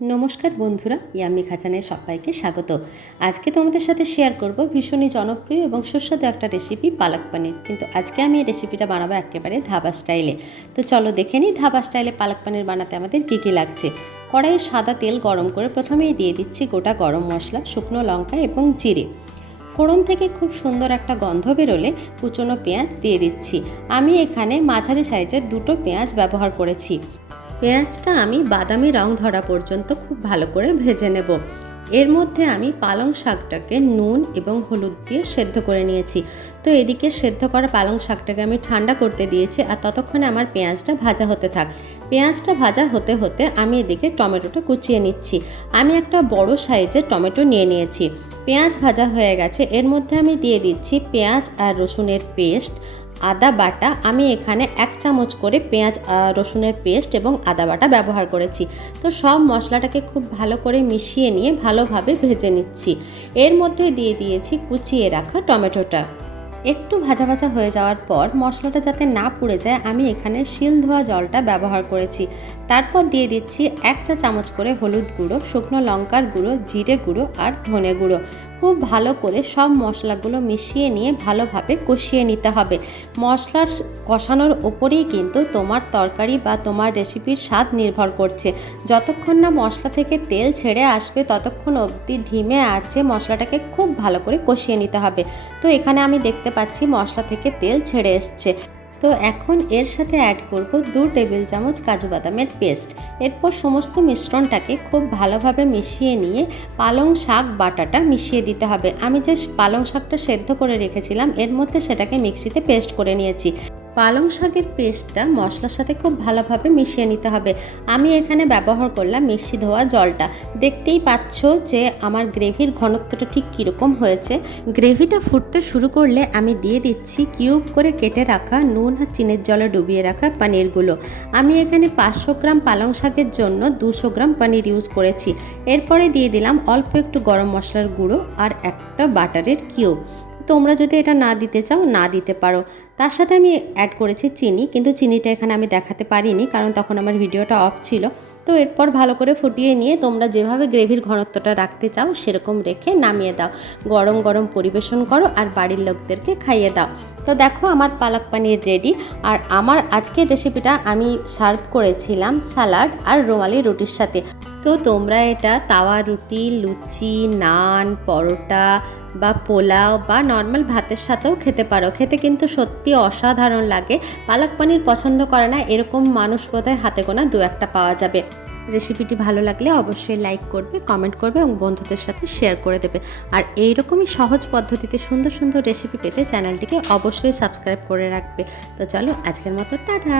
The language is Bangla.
নমস্কার বন্ধুরা, ইয়াম্মি খাজানে সবাইকে স্বাগত। আজকে তোমাদের সাথে শেয়ার করব ভীষণই জনপ্রিয় এবং সুস্বাদু একটা রেসিপি পালক পনির। কিন্তু আজকে আমি এই রেসিপিটা বানাবো একেবারে ধাবা স্টাইলে। তো চলো দেখে নিই ধাবা স্টাইলে পালক পনির বানাতে আমাদের কী কী লাগছে। কড়াইয়ে সাদা তেল গরম করে প্রথমেই দিয়ে দিচ্ছি গোটা গরম মশলা, শুকনো লঙ্কা এবং জিরে। ফোড়ন থেকে খুব সুন্দর একটা গন্ধ বেরোলে কুচনো পেঁয়াজ দিয়ে দিচ্ছি। আমি এখানে মাঝারি সাইজের দুটো পেঁয়াজ ব্যবহার করেছি। পেঁয়াজটা আমি বাদামি রং ধরা পর্যন্ত খুব ভালো করে ভেজে নেব। এর মধ্যে আমি পালং শাকটাকে নুন এবং হলুদ দিয়ে সেদ্ধ করে নিয়েছি। তো এদিকে সেদ্ধ করা পালং শাকটাকে আমি ঠান্ডা করতে দিয়েছি, আর ততক্ষণে আমার পেঁয়াজটা ভাজা হতে থাক। পেঁয়াজটা ভাজা হতে হতে আমি এদিকে টমেটোটা কুচিয়ে নিচ্ছি। আমি একটা বড় সাইজের টমেটো নিয়ে নিয়েছি। পেঁয়াজ ভাজা হয়ে গেছে, এর মধ্যে আমি দিয়ে দিচ্ছি পেঁয়াজ আর রসুনের পেস্ট, আদা বাটা। আমি এখানে 1 চামচ করে পেঁয়াজ রসুনের পেস্ট এবং আদা বাটা ব্যবহার করেছি। তো সব মশলাটাকে খুব ভালো করে মিশিয়ে নিয়ে ভালোভাবে ভেজে নিচ্ছি। এর মধ্যে দিয়ে দিয়েছি কুচিয়ে রাখা টমেটোটা। একটু ভাজা ভাজা হয়ে যাওয়ার পর মশলাটা যাতে না পুড়ে যায়, আমি এখানে শিল ধোয়া জলটা ব্যবহার করেছি। তারপর দিয়ে দিচ্ছি 1 চা চামচ করে হলুদ গুঁড়ো, শুকনো লঙ্কার গুঁড়ো, জিরে গুঁড়ো আর ধনে গুঁড়ো। খুব ভালো করে সব মশলাগুলো মিশিয়ে নিয়ে ভালোভাবে কষিয়ে নিতে হবে। মশলার কষানোর ওপরেই কিন্তু তোমার তরকারি বা তোমার রেসিপির স্বাদ নির্ভর করছে। যতক্ষণ না মশলা থেকে তেল ছেড়ে আসবে ততক্ষণ অবধি ধিমে আঁচে মশলাটাকে খুব ভালো করে কষিয়ে নিতে হবে। তো এখানে আমি দেখতে পাচ্ছি মশলা থেকে তেল ছেড়ে এসছে। তো এখন এর সাথে অ্যাড করব 2 টেবিল চামচ কাজু বাদামের পেস্ট। এরপর সমস্ত মিশ্রণটাকে খুব ভালোভাবে মিশিয়ে নিয়ে পালং শাক বাটাটা মিশিয়ে দিতে হবে। আমি যে পালং শাকটা সেদ্ধ করে রেখেছিলাম এর মধ্যে সেটাকে মিক্সিতে পেস্ট করে নিয়েছি। পালং শাকের পেস্টটা মশলার সাথে খুব ভালোভাবে মিশিয়ে নিতে হবে। আমি এখানে ব্যবহার করলাম মিক্সি ধোয়া জলটা। দেখতেই পাচ্ছ যে আমার গ্রেভির ঘনত্বটা ঠিক কীরকম হয়েছে। গ্রেভিটা ফুটতে শুরু করলে আমি দিয়ে দিচ্ছি কিউব করে কেটে রাখা নুন আর চিনির জলে ডুবিয়ে রাখা পনিরগুলো। আমি এখানে 500 গ্রাম পালং শাকের জন্য 200 গ্রাম পনির ইউজ করেছি। এরপরে দিয়ে দিলাম অল্প একটু গরম মশলার গুঁড়ো আর একটা বাটারের কিউব। তোমরা যদি এটা না দিতে চাও না দিতে পারো। তার সাথে আমি অ্যাড করেছি চিনি, কিন্তু চিনিটা এখানে আমি দেখাতে পারিনি কারণ তখন আমার ভিডিওটা অফ ছিল। তো এরপর ভালো করে ফুটিয়ে নিয়ে তোমরা যেভাবে গ্রেভির ঘনত্বটা রাখতে চাও সেরকম রেখে নামিয়ে দাও। গরম গরম পরিবেশন করো আর বাড়ির লোকদেরকে খাইয়ে দাও। তো দেখো আমার পালক পনির রেডি। আর আমার আজকের রেসিপিটা আমি সার্ভ করেছিলাম স্যালাড আর রুমালি রুটির সাথে। তো তোমরা এটা তাওয়া রুটি, লুচি, নান, পরোটা বা পোলাও বা নর্মাল ভাতের সাথেও খেতে পারো। খেতে কিন্তু সত্যি অসাধারণ লাগে। পালক পনির পছন্দ করে না এরকম মানুষ বোধহয় হাতে গোনা 2-1টা পাওয়া যাবে। রেসিপিটি ভালো লাগলে অবশ্যই লাইক করবে, কমেন্ট করবে এবং বন্ধুদের সাথে শেয়ার করে দেবে। আর এইরকমই সহজ পদ্ধতিতে সুন্দর সুন্দর রেসিপি পেতে চ্যানেলটিকে অবশ্যই সাবস্ক্রাইব করে রাখবে। তো চলো আজকের মতো টাটা।